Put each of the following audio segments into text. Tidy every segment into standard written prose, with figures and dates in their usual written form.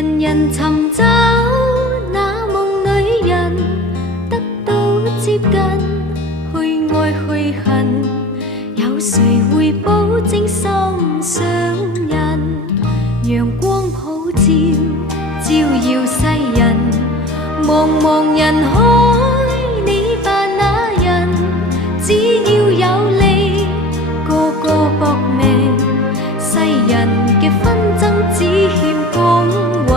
人人尋找那夢裏人，得到接近，去愛去恨，有誰會保證心上人？陽光普照，照耀世人，茫茫人海，你扮那人，只要有你，個個搏命，世人嘅紛爭只欠公允，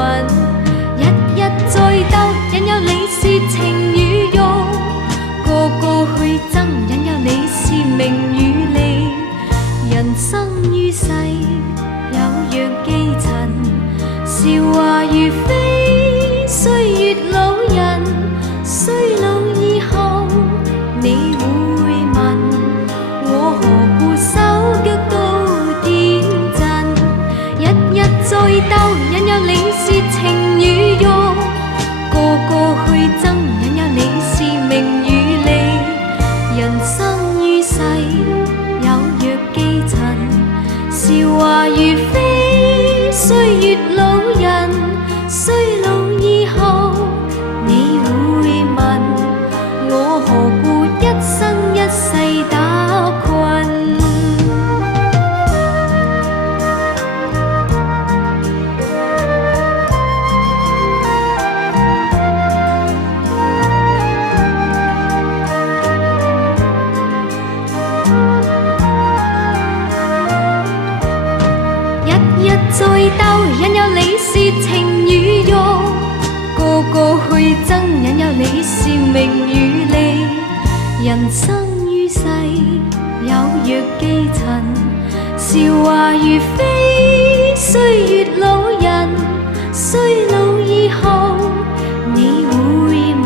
日日在鬥，引誘你是情與欲，個個去爭，引誘你是名與利，人生於世有若寄塵，韶華如飛，歲月老人，衰老以後你會問我何故手腳都癲震，日日在鬥，引誘你是情與欲，個個去爭，引誘你是名與利，人生於世有若寄塵，韶華如飛，歲月老人，衰老以後你會問我何故一生一世打困。日日在鬥，引誘你是情與欲，個個去爭，引誘你是名與利，人生於世有若寄塵，韶華如飛，歲月老人，衰老以後你會問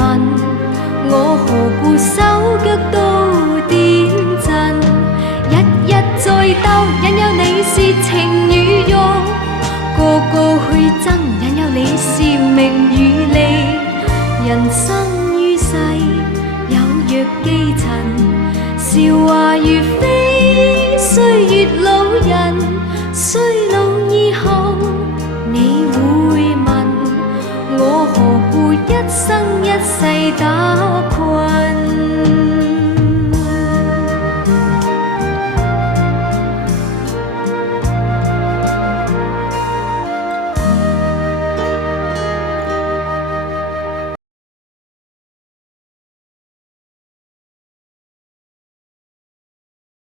我何故手腳都癲震，日日在鬥，引誘你是情與欲，個個去爭，引誘你是名與利，人生於世有若寄塵，韶華如飛，歲月老人，衰老以後你會問我何故一生一世打困。